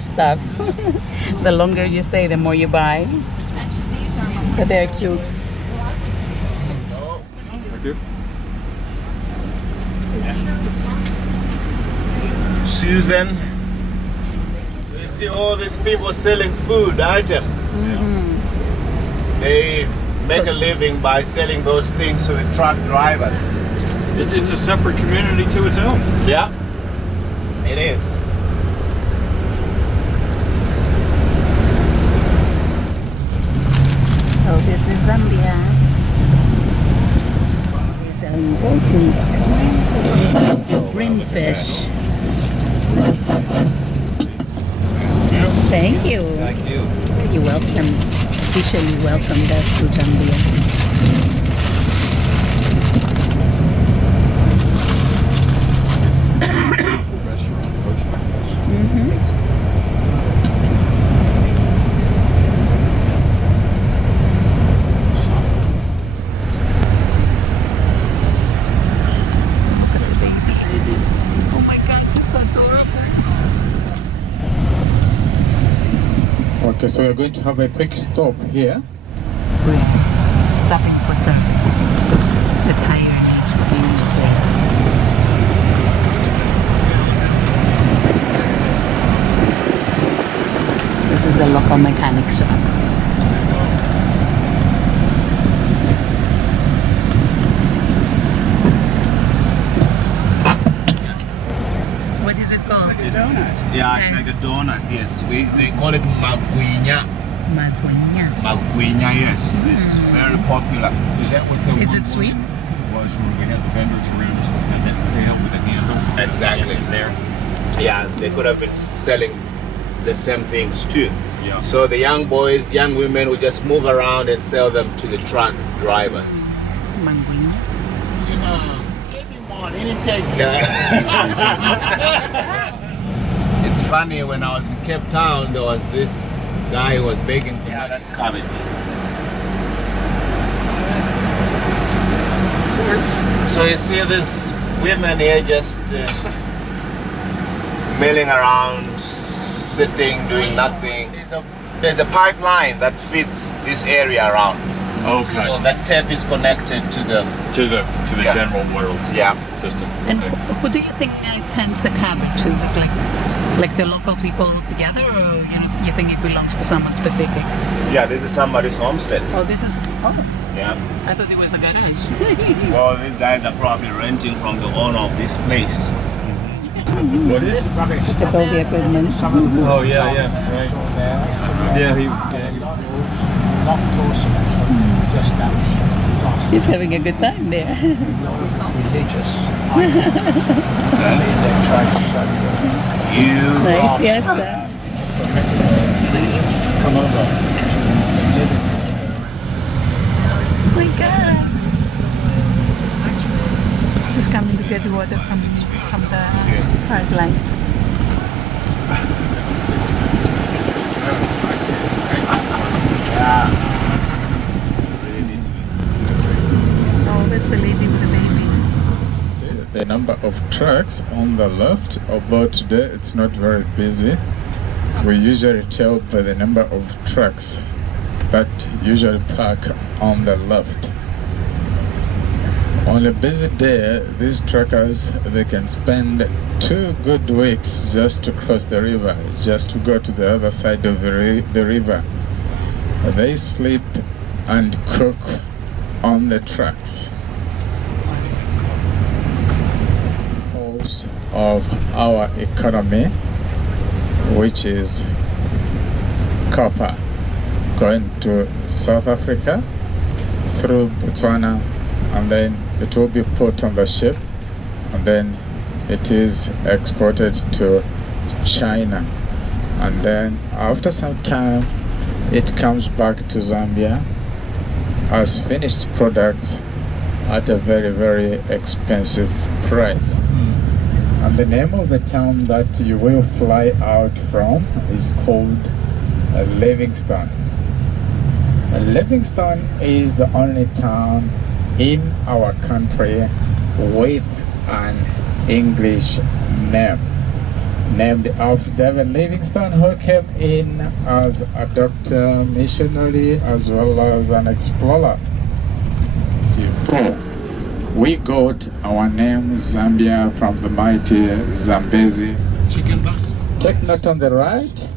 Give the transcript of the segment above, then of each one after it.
more stuff. The longer you stay, the more you buy. But they're cute. Thank you. Susan, you see all these people selling food items. They make a living by selling those things to the truck drivers. It's a separate community to its own. Yeah, it is. So this is Zambia. We're selling goat meat, green fish. Thank you. Thank you. You officially welcomed us to Zambia. Okay, so we're going to have a quick stop here. We're stopping for service. The tire needs to be repaired. This is the local mechanic shop. What is it called? Yeah, it's like a donut. Yes, they call it magwinya. Magwinya. Magwinya, yes, it's very popular. Is that what the Is one it sweet? was where we had the vendors around us and they help with the handle? Exactly. There. Yeah, they could have been selling the same things too. Yeah. So the young boys, young women would just move around and sell them to the truck drivers. Magwinya. It's funny, when I was in Cape Town, there was this guy who was begging for that's cabbage. So you see these women here just milling around, sitting, doing nothing. There's a pipeline that feeds this area around. Okay. So that tap is connected to the Yeah. general world. Yeah. System. And who do you think plants the cabbage? Is it like the local people together, or you think it belongs to someone specific? Yeah, this is somebody's homestead. Oh, this is. Oh, Yeah. I thought it was a garage. Well, these guys are probably renting from the owner of this place. What is? Look at all the equipment. Oh yeah, yeah. Right. Yeah, He's having a good time there. Religious You Nice siesta. come over. Oh my God! This is coming to get water from the pipeline. Oh, that's the lady with the baby. See the number of trucks on the left, although today it's not very busy. We usually tell by the number of trucks that usually park on the left. On a busy day, these truckers, they can spend 2 good weeks just to cross the river, just to go to the other side of the river. They sleep and cook on the trucks. Pulse of our economy, which is copper, going to South Africa through Botswana, and then it will be put on the ship, and then it is exported to China, and then after some time it comes back to Zambia as finished products at a very, very expensive price. And the name of the town that you will fly out from is called Livingstone. Livingstone is the only town in our country with an English name. named after David Livingstone, who came in as a doctor, missionary, as well as an explorer. We got our name Zambia from the mighty Zambezi. Chicken bus. Take note on the right.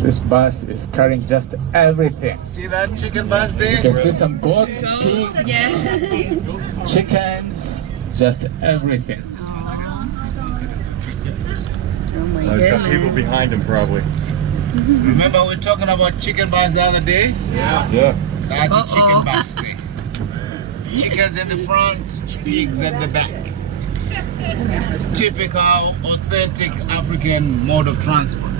This bus is carrying just everything. See that chicken bus there? You can see some goats, pigs, chickens, just everything. Oh my There's got people goodness. behind him probably. Remember we were talking about chicken bus the other day? Yeah. That's a chicken bus there. Chickens in the front, pigs at the back. Typical, authentic African mode of transport.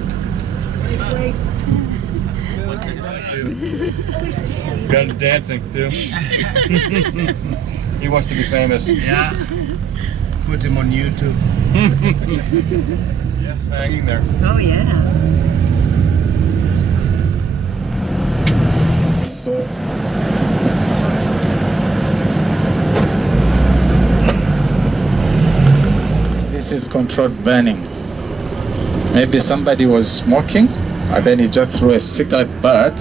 Got him dancing too. He wants to be famous. Yeah. Put him on YouTube. Yes, hanging there. Oh yeah. So this is controlled burning. Maybe somebody was smoking and then he just threw a cigarette butt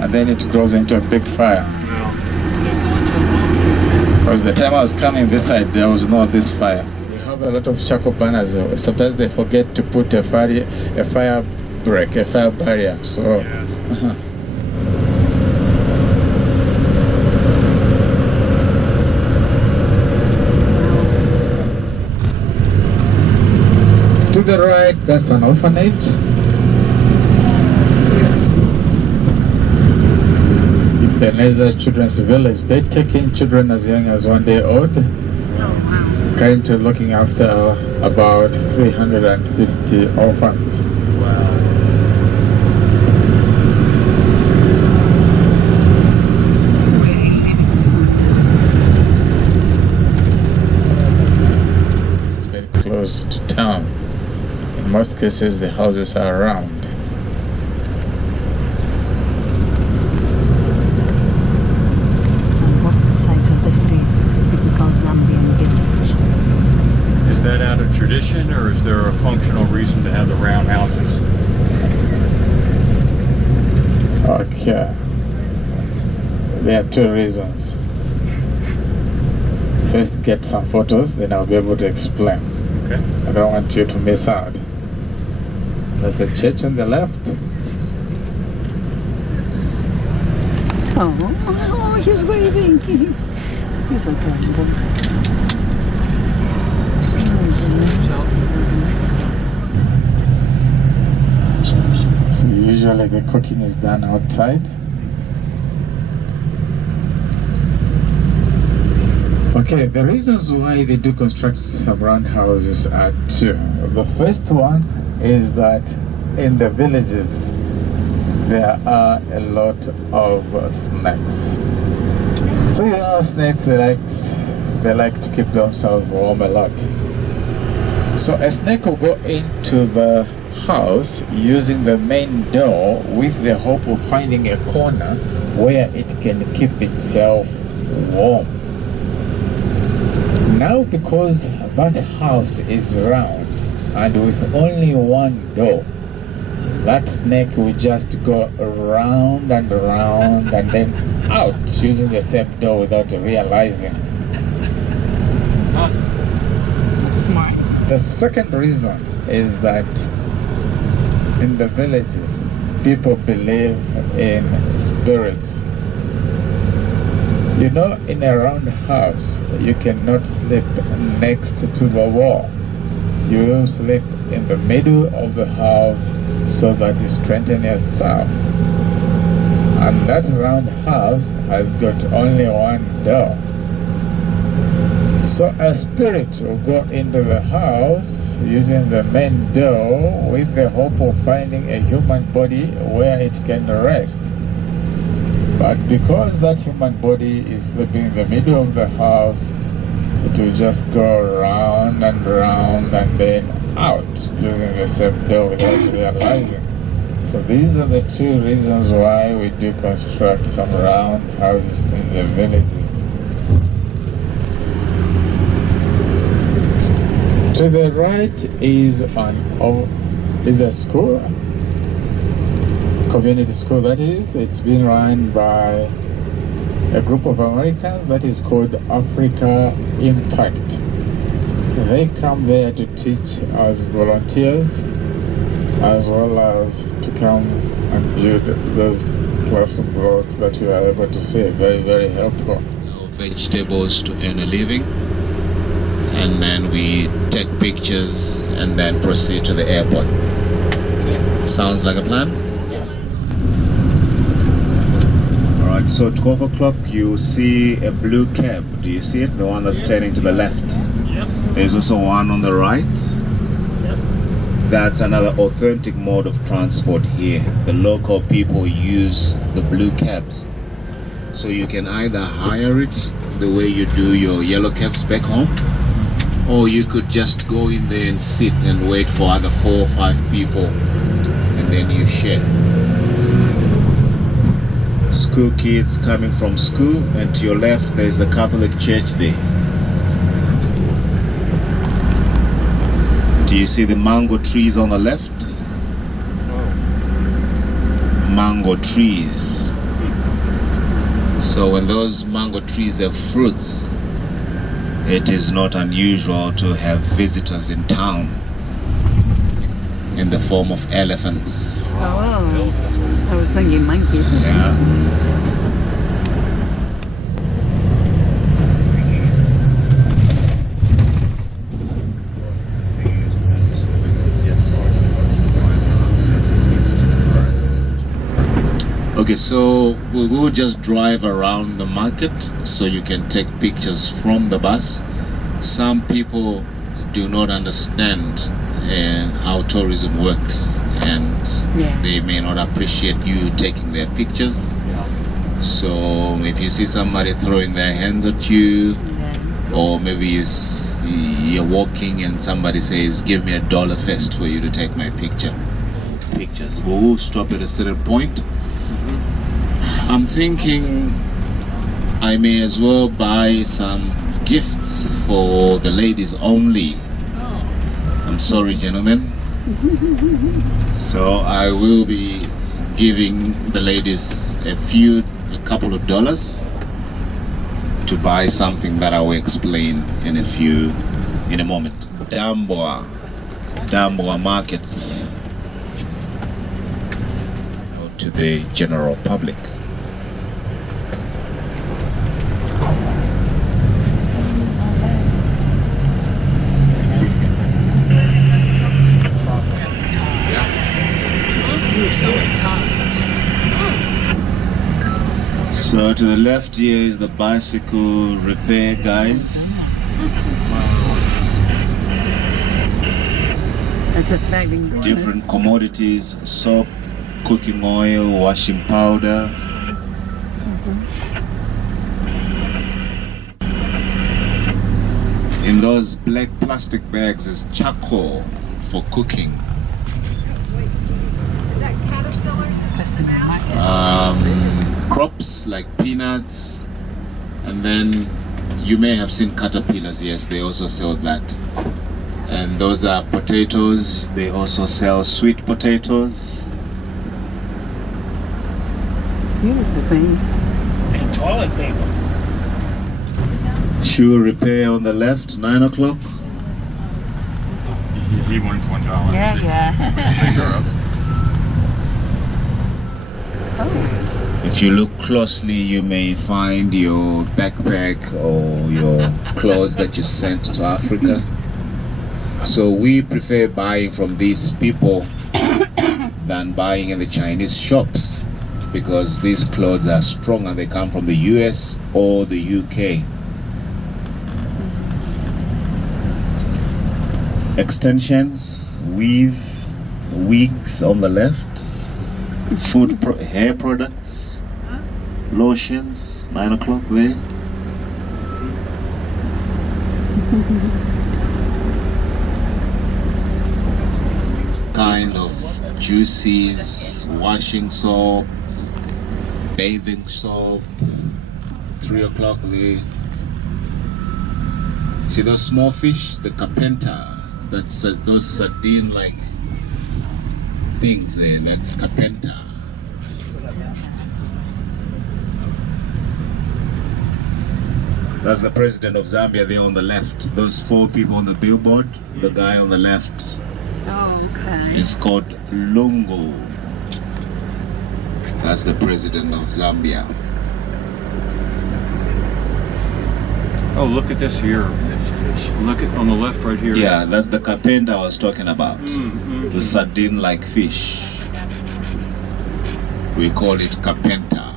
and then it grows into a big fire. Because the time I was coming this side, there was no this fire. We have a lot of charcoal burners. Sometimes they forget to put a fire break, a fire barrier. So. To the right, that's an orphanage. Ebenezer Children's Village. They take in children as young as 1 day old. Oh wow. Currently looking after about 350 orphans. Where are you living, son? It's very close to town. In most cases, the houses are around. On both sides of the street is typical Zambian village. Is that out of tradition or is there a functional reason to have the round houses? Okay. There are two reasons. First, get some photos, then I'll be able to explain. Okay. I don't want you to miss out. There's a church on the left. Oh, he's waving. He's adorable. So usually the cooking is done outside. Okay, the reasons why they do construct some round houses are two. The first one is that in the villages there are a lot of snakes. So you know, snakes they like to keep themselves warm a lot. So a snake will go into the house using the main door with the hope of finding a corner where it can keep itself warm. Now, because that house is round and with only one door, that snake will just go around and around and then out using the same door without realizing. Smart. The second reason is that in the villages, people believe in spirits. You know, in a round house, you cannot sleep next to the wall. You will sleep in the middle of the house so that you strengthen yourself. And that round house has got only one door. So a spirit will go into the house using the main door with the hope of finding a human body where it can rest. But because that human body is sleeping in the middle of the house, it will just go round and round and then out using the same door without realizing. So these are the two reasons why we do construct some round houses in the villages. To the right is a school, community school that is. It's been run by a group of Americans that is called Africa Impact. They come there to teach as volunteers, as well as to come and build those classroom blocks that you are able to see. Very, very helpful. Vegetables to earn a living, and then we take pictures and then proceed to the airport. Sounds like a plan? Yes. Alright, so 12 o'clock you see a blue cab. Do you see it? The one that's turning to the left. Yep. There's also one on the right. Yep. That's another authentic mode of transport here. The local people use the blue cabs. So you can either hire it the way you do your yellow cabs back home, or you could just go in there and sit and wait for other 4 or 5 people, and then you share. School kids coming from school, and to your left there's the Catholic church there. Do you see the mango trees on the left? Mango trees. So when those mango trees have fruits, It is not unusual to have visitors in town. in the form of elephants. Oh, I was thinking monkeys. Yeah. Okay, so we will just drive around the market so you can take pictures from the bus. Some people do not understand how tourism works, and they may not appreciate you taking their pictures. So if you see somebody throwing their hands at you, or maybe you're walking and somebody says, "Give me $1 first for you to take my picture." Pictures. We will stop at a certain point. I'm thinking I may as well buy some gifts for the ladies only. I'm sorry, gentlemen. So I will be giving the ladies a couple of dollars to buy something that I will explain in a moment. Damboa Market to the general public. So to the left here is the bicycle repair guys. That's a thriving business. Different commodities: soap, cooking oil, washing powder. In those black plastic bags is charcoal for cooking. Crops like peanuts, and then you may have seen caterpillars. Yes, they also sell that. And those are potatoes. They also sell sweet potatoes. Beautiful things. And toilet paper. Shoe repair on the left, 9 o'clock. He wanted $1. Yeah. Things are up. If you look closely, you may find your backpack or your clothes that you sent to Africa. So we prefer buying from these people than buying in the Chinese shops, because these clothes are strong and they come from the US or the UK. Extensions, wigs on the left, hair products, lotions, 9 o'clock there. Kind of juices, washing soap, bathing soap, 3 o'clock there. See those small fish, the carpenter, That's those sardine-like things there. That's kapenta. That's the president of Zambia there on the left. Those 4 people on the billboard. The guy on the left Oh, okay. is called Lungo. That's the president of Zambia. Oh, look at this here. Look at on the left right here. Yeah, that's the kapenta I was talking about. The sardine-like fish. We call it kapenta.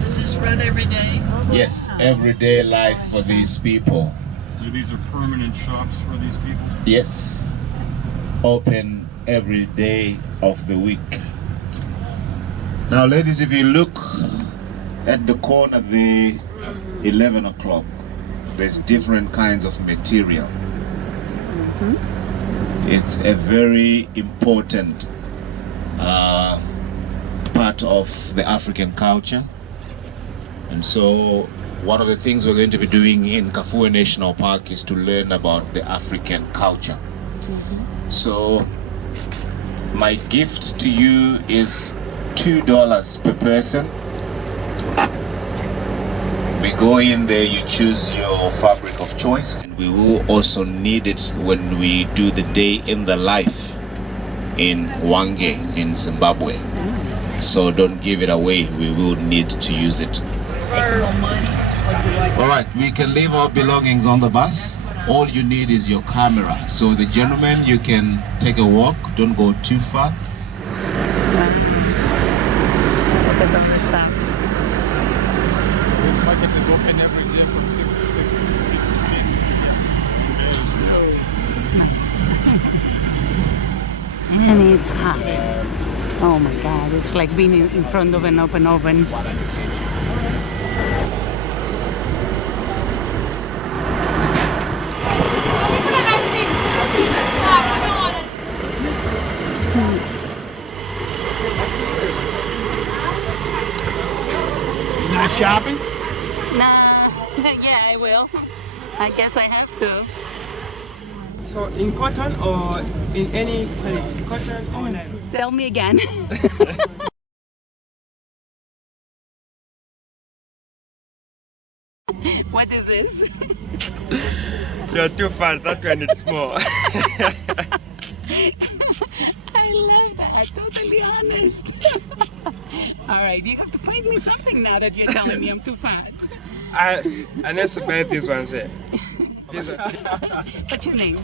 Does this run every day? Yes, everyday life for these people. So these are permanent shops for these people? Yes, open every day of the week. Now, ladies, if you look at the corner, the 11 o'clock, there's different kinds of material. It's a very important part of the African culture. And so one of the things we're going to be doing in Kafue National Park is to learn about the African culture. So my gift to you is $2 per person. We go in there, you choose your fabric of choice, and we will also need it when we do the day in the life in Wange in Zimbabwe. So don't give it away, we will need to use it. Alright, we can leave our belongings on the bus. All you need is your camera. So the gentleman, you can take a walk, don't go too far. Look at all this stuff. This market is open every day from 6 to 6. And it's hot. Oh my God, it's like being in front of an open oven. Not shopping? Nah, yeah, I will. I guess I have to. So in cotton or in any quality? Cotton or nylon? Tell me again. What is this? You're too fat, that one is small. I love that. Totally honest. All right, you have to find me something now that you're telling me I'm too fat. I need to buy this one, say. This one. What's your name?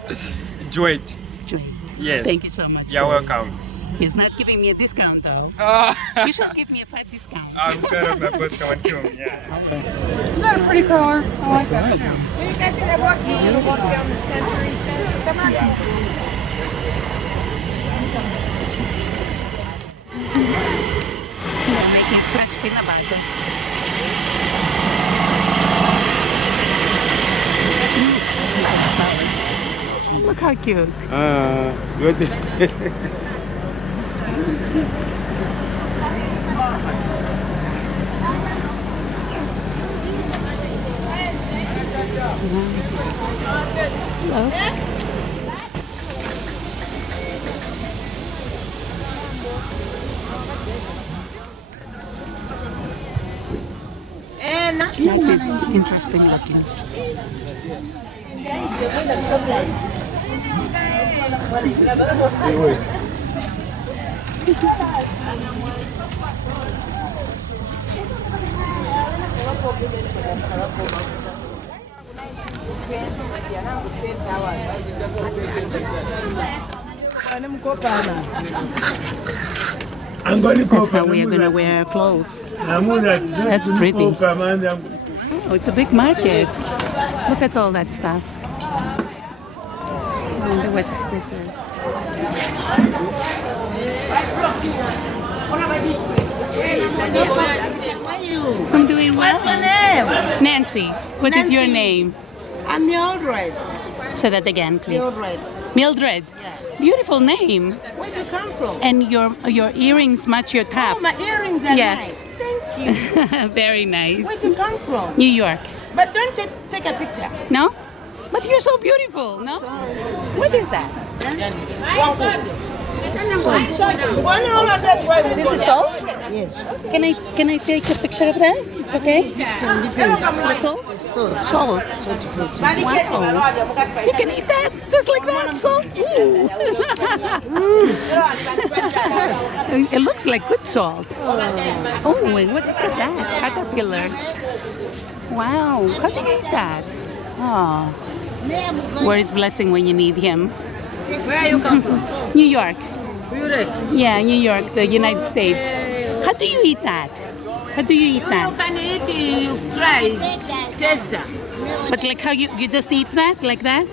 Joy. Joy. Yes. Thank you so much. You're welcome. He's not giving me a discount though. You should give me a fat discount. I'm scared of my boss coming to me. Yeah. Is that a pretty color? I like that too. You guys think I walk down the Century Center? Come on. They're making fresh peanut butter. Look how cute. That is interesting looking. That's how we are going to wear our clothes. That's pretty. Oh, it's a big market. Look at all that stuff. I wonder what this is. I'm doing well. What's your name? Nancy. What is your Nancy. name? I'm Mildred. Say that again, please. Mildred. Mildred. Yeah. Beautiful name. Where'd you come from? And your earrings match your top. Oh, my earrings are Yes. nice. Thank kill you. Very nice. Where'd you come from? New York. But don't take a picture. No? But you're so beautiful, no? What is that? This is salt? Yes. Can I take a picture of that? It's okay? The salt? Salt. Wow. You can eat that just like that, salt? Ooh. It looks like good salt. Oh, and what is that? Caterpillars. Wow. How do you eat that? Oh. Where is Blessing when you need him? Where are you come from? New York. Europe. Yeah, New York, the United States. How do you eat that? How do you eat You that? can eat it, you try, taste it. But like how you just eat that like that?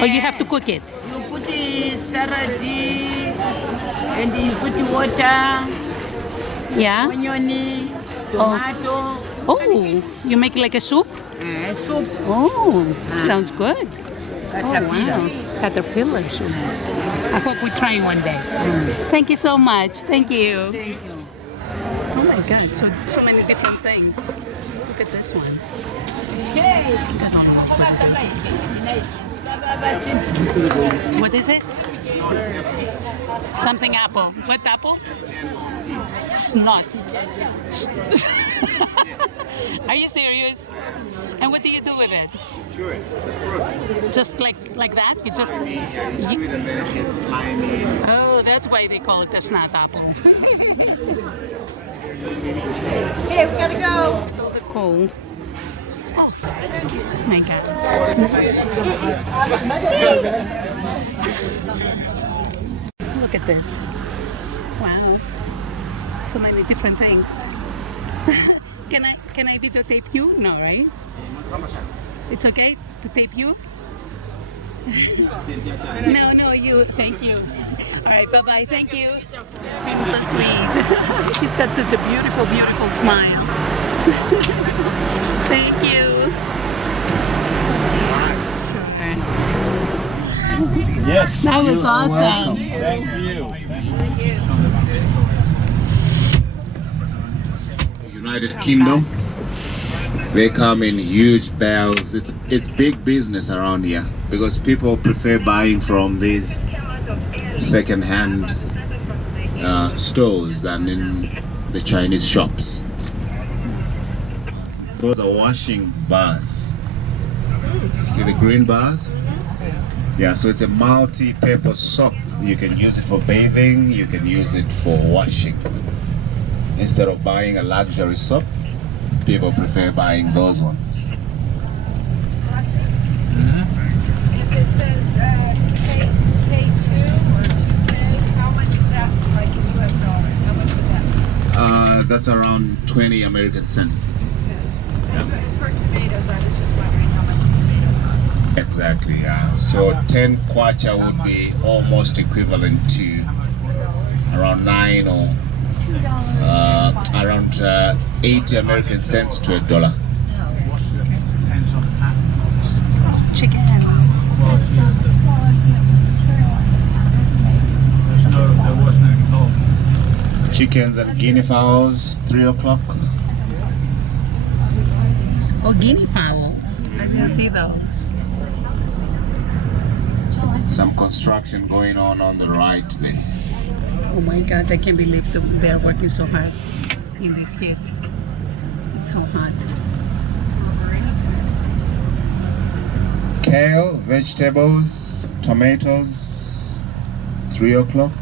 Or you have to cook it? You put the salad and you put the water, Yeah? onion, tomato, Oh, you make like a soup? soup. Oh, sounds good. Oh, wow. Caterpillar soup. I hope we try one day. Thank you so much. Thank you. Thank you. Oh my God, so many different things. Look at this one. I don't know what is it. Something apple. What apple? Snot. Are you serious? And what do you do with it? Sure, it's a fruit. Just like that? You just. Sweet and then it gets slimy. Oh, that's why they call it the snot apple. Hey, we gotta go. Cool. Oh my God. Look at this. Wow. So many different things. Can I videotape you? No, right? It's okay to tape you? No, you. Thank you. All right, bye-bye. Thank you. I'm so sweet. He's got such a beautiful, beautiful smile. Thank you. Yes. That was awesome. Thank you. United Kingdom. They come in huge bales. It's big business around here because people prefer buying from these second-hand stores than in the Chinese shops. Those are washing bars. See the green bars? Yeah, so it's a multi-purpose soap. You can use it for bathing, you can use it for washing. Instead of buying a luxury soap, people prefer buying those ones. If it says K2 or 2K, how much is that like in US dollars? How much would that be? That's around 20 American cents. So it's for tomatoes. I was just wondering how much a tomato costs. Exactly, yeah. So 10 kwacha would be almost equivalent to around 9 or around 80 American cents to $1. Chickens. Chickens and guinea fowls, 3 o'clock. Oh, guinea fowls. I didn't see those. Some construction going on the right there. Oh my God, I can't believe they're working so hard in this heat. It's so hot. Kale, vegetables, tomatoes, 3 o'clock.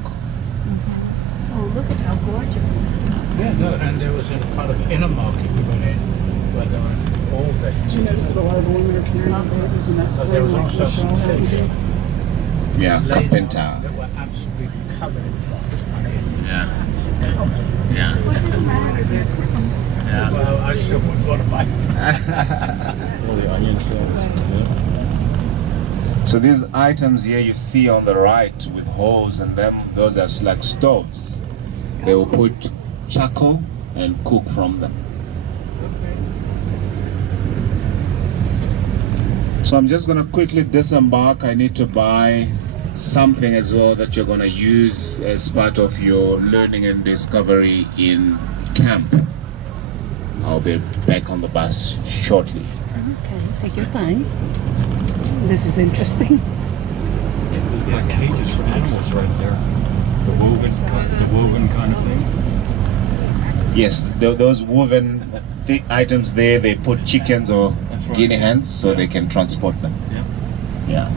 Oh, look at how gorgeous this is. Yeah, no, and there was a part of inner market we went in where there were all vegetables. Did you notice that a lot of the women are carrying babies in that But there was sling, like also some Michelle had? fish. Yeah, laid carpenter. out that were absolutely covered in flies. I mean, Yeah. Yeah. What does it matter? Yeah. well, I still wouldn't want to buy them. All the onion cells. So these items here you see on the right with holes in them, those are like stoves. They will put charcoal and cook from them. So I'm just going to quickly disembark. I need to buy something as well that you're going to use as part of your learning and discovery in camp. I'll be back on the bus shortly. Okay, take your time. This is interesting. They've got cages for animals right there. The woven kind of things. Yes, those woven items there, they put chickens or guinea hens so they can transport them. Yeah.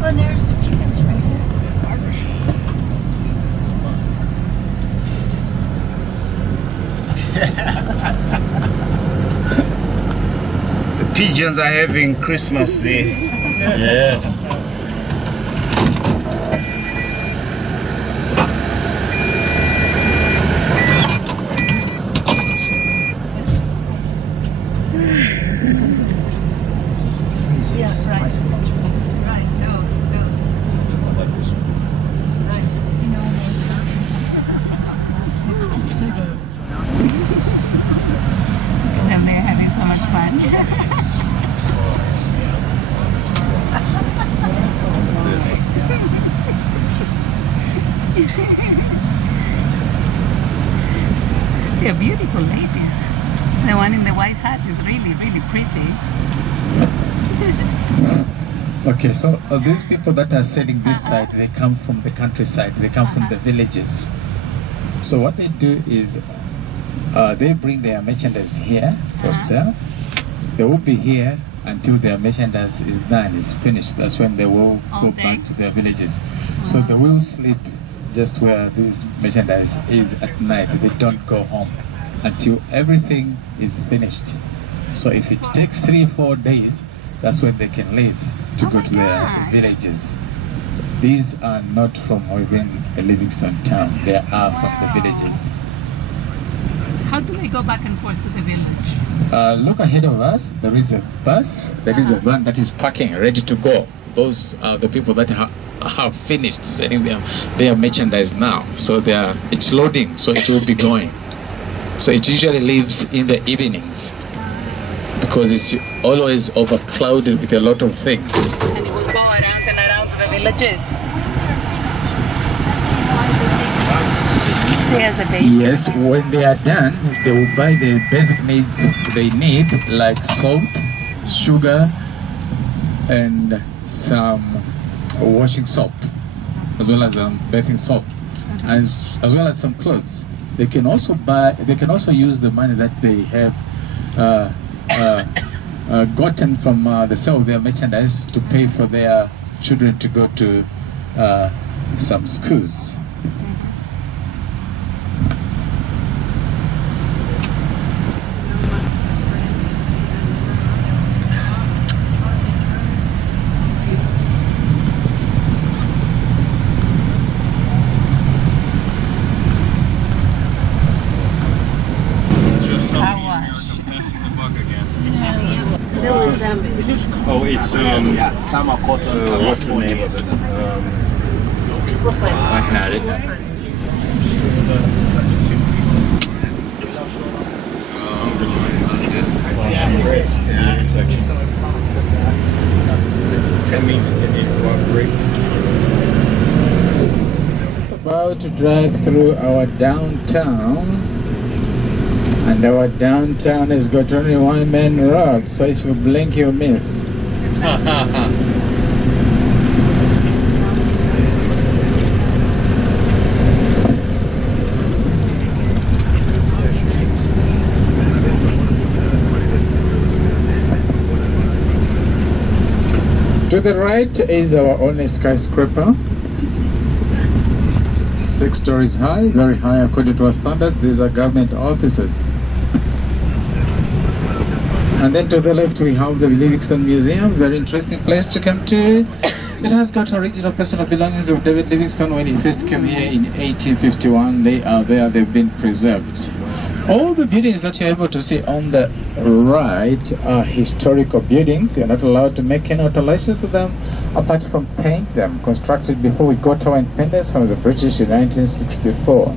Well, there's the chickens right The pigeons are having Christmas Day. Yes. Yeah, right. Right, no. Nice. You know, And they're having so much fun. They're beautiful ladies. The one in the white hat is really, really pretty. Okay, so these people that are selling this side, they come from the countryside, they come from the villages. So what they do is they bring their merchandise here for sale. They will be here until their merchandise is done, is finished. That's when they will go back to their villages. So they will sleep just where this merchandise is at night. They don't go home until everything is finished. So if it takes 3 or 4 days, that's when they can leave to go to their villages. These are not from within a Livingstone town. They are from the villages. How do they go back and forth to the village? Look ahead of us. There is a bus. There is a van that is parking, ready to go. Those are the people that have finished selling their merchandise now. So it's loading, so it will be going. So it usually leaves in the evenings because it's always overclouded with a lot of things. And it will go around and around to the villages. See, as a baby. Yes, when they are done, they will buy the basic needs they need, like salt, sugar, and some washing soap, as well as bathing soap, as well as some clothes. They can also use the money that they have gotten from the sale of their merchandise to pay for their children to go to some schools. Still in Zambia. Oh, it's Some are cotton, what's the name of it? I had it. Intersection. That means it cooperate. About to drive through our downtown, and our downtown has got only one main road, so if you blink you miss. To the right is our only skyscraper, 6 stories high, very high according to our standards. These are government offices. And then to the left we have the Livingstone Museum, very interesting place to come to. It has got original personal belongings of David Livingstone when he first came here in 1851. They are there, they've been preserved. All the buildings that you're able to see on the right are historical buildings. You're not allowed to make any alterations to them apart from paint them, constructed before we got our independence from the British in 1964.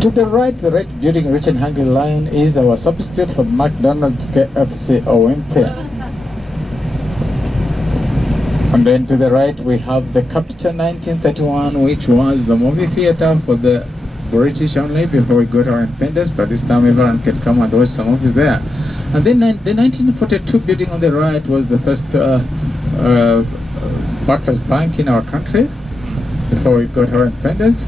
To the right, the red building written in Hungry Lion is our substitute for McDonald's KFC Olympia. And then to the right we have the Capitol 1931, which was the movie theater for the British only before we got our independence, but this time everyone could come and watch some movies there. And then the 1942 building on the right was the first Barclays Bank in our country before we got our independence.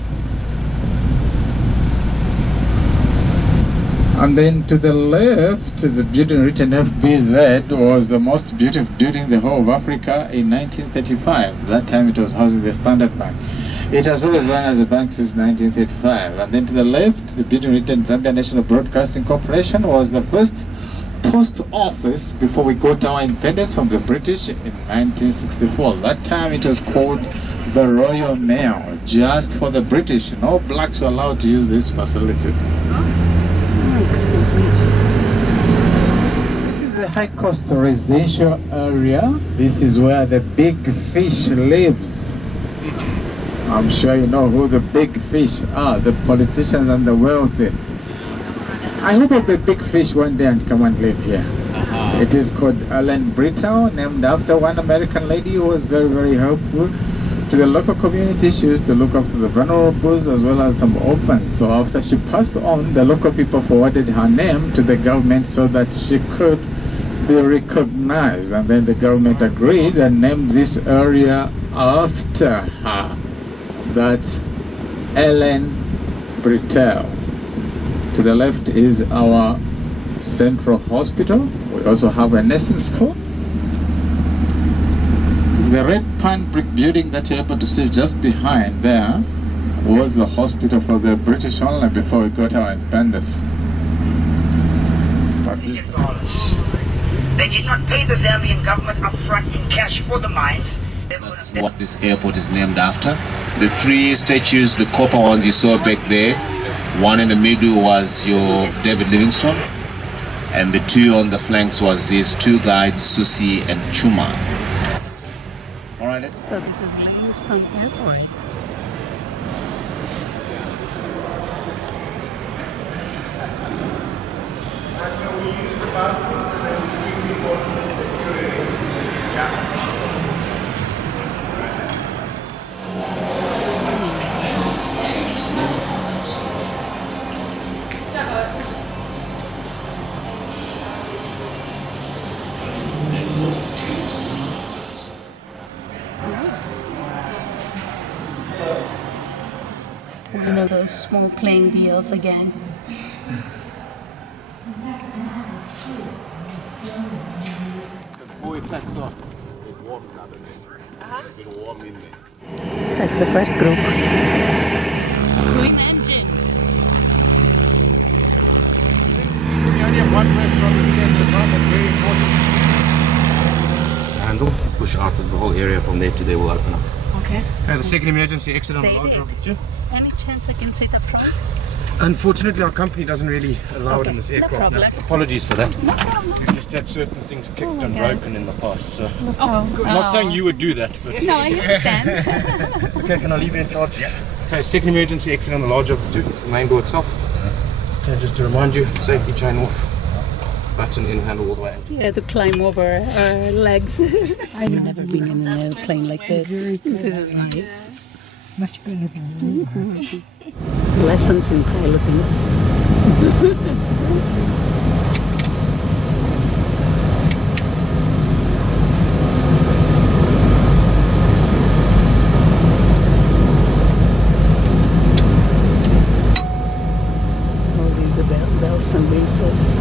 And then to the left, the building written FBZ was the most beautiful building in the whole of Africa in 1935. That time it was housing the Standard Bank. It has always run as a bank since 1935. And then to the left, the building written Zambia National Broadcasting Corporation was the first post office before we got our independence from the British in 1964. That time it was called the Royal Mail, just for the British. No blacks were allowed to use this facility. Excuse me. This is the high coast residential area. This is where the big fish lives. I'm sure you know who the big fish are, the politicians and the wealthy. I hope I'll be a big fish one day and come and live here. It is called Ellen Brittle, named after one American lady who was very, very helpful to the local community. She used to look after the vulnerables as well as some orphans. So after she passed on, the local people forwarded her name to the government so that she could be recognized. And then the government agreed and named this area after her. That's Ellen Brittle. To the left is our central hospital. We also have a nursing school. The red pan brick building that you're able to see just behind there was the hospital for the British only before we got our independence. They did not pay the Zambian government upfront in cash for the mines. That's what this airport is named after. The three statues, the copper ones you saw back there, one in the middle was your David Livingstone, and the two on the flanks was his two guides, Susi and Chuma. Alright, let's So this is Livingstone Airport. So we use the bathrooms and then we bring people from the security. Yeah. You know, those small plane deals again. Before it takes off, it warms up in there. It'll warm in there. That's the first group. Clean engine. We only have one person on the stairs at the top, that's very important. Handle, push out of the whole area. From there to there will open up. Okay. Okay, the second emergency exit on the large rocket too. Any chance I can sit up front? Unfortunately, our company doesn't really allow it in this aircraft. problem. Apologies for that. No problem. We've just had certain things kicked and God. broken in the past, so Oh, I'm not saying you would do that, but No, I understand. okay, can I leave you in charge? Okay, second emergency exit on the large rocket too, the main door itself. Okay, just to remind you, safety chain off, button in, handle all the way. You had to climb over our legs. I've never been in an airplane like this. This is nice. Much better than Lessons in piloting. All these bells and whistles.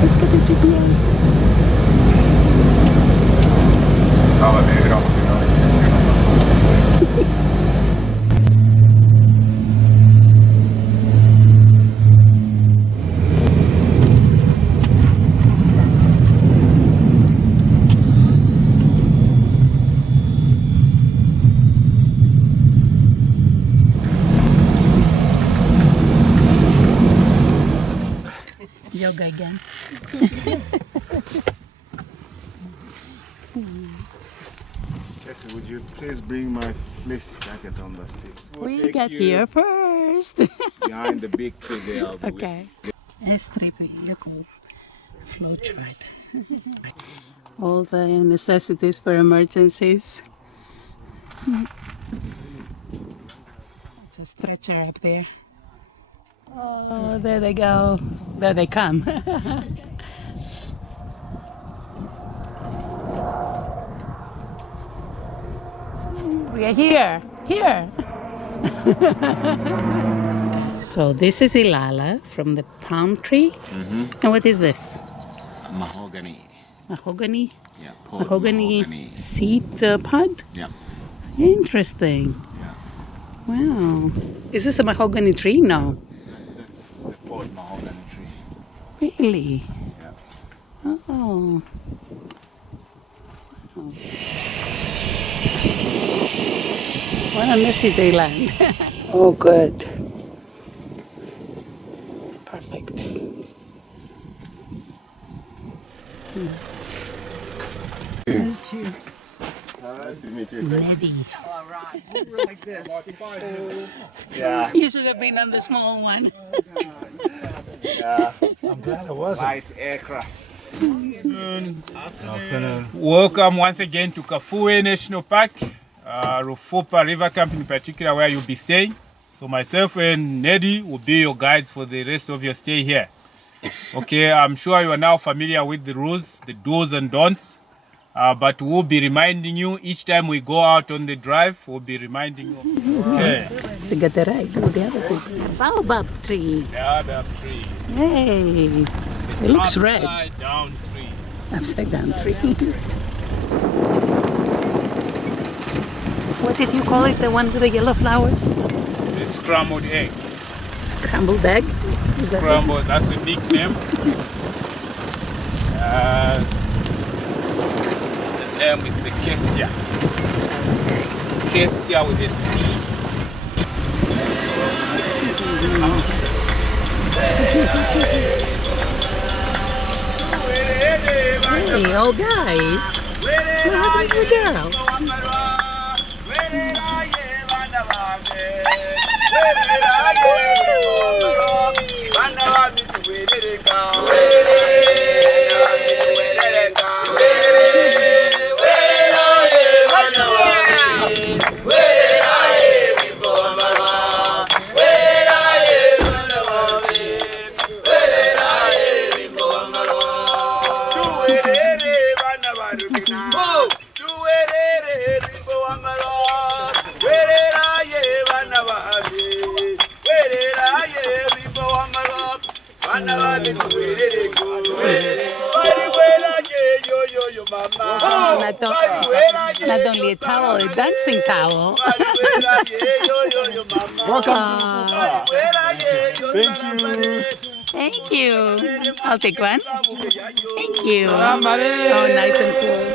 Let's get the GPS. Yoga again. Jesse, would you please bring my fleece jacket on the seat? We got here first. Behind the big tree there. I'll be Okay. S3P, local flow chart. All the necessities for emergencies. It's a stretcher up there. Oh, there they go. There they come. We are here. Here. So this is Ilala from the palm tree. And what is this? Mahogany. Mahogany? Yeah. Mahogany seed pod? Yeah. Interesting. Yeah. Wow. Is this a mahogany tree? No. That's the pod mahogany tree. Really? Yeah. Oh. Wow. What a nifty dayland. Oh, good. Perfect. Nice to meet you. Ready. All right. Like this. Yeah. You should have been on the small one. Yeah. I'm glad I wasn't. Light aircraft. Afternoon. Welcome once again to Kafue National Park, Rufupa River Camp in particular, where you'll be staying. So myself and Neddy will be your guides for the rest of your stay here. Okay, I'm sure you are now familiar with the rules, the do's and don'ts. But we'll be reminding you each time we go out on the drive, we'll be reminding you. Okay. So get the right. Oh, the other thing. Baobab tree. The other tree. Hey. It looks red. Upside down tree. Upside down tree. What did you call it? The one with the yellow flowers? The scrambled egg. Scrambled egg? Is that Scrambled, that's a nickname. The name is the Cassia. Cassia with a C. Hey, oh guys. What happened to the girls? Not only a towel, a dancing towel. Welcome. Thank you. Thank you. I'll take one. Thank you. Oh, nice and cool.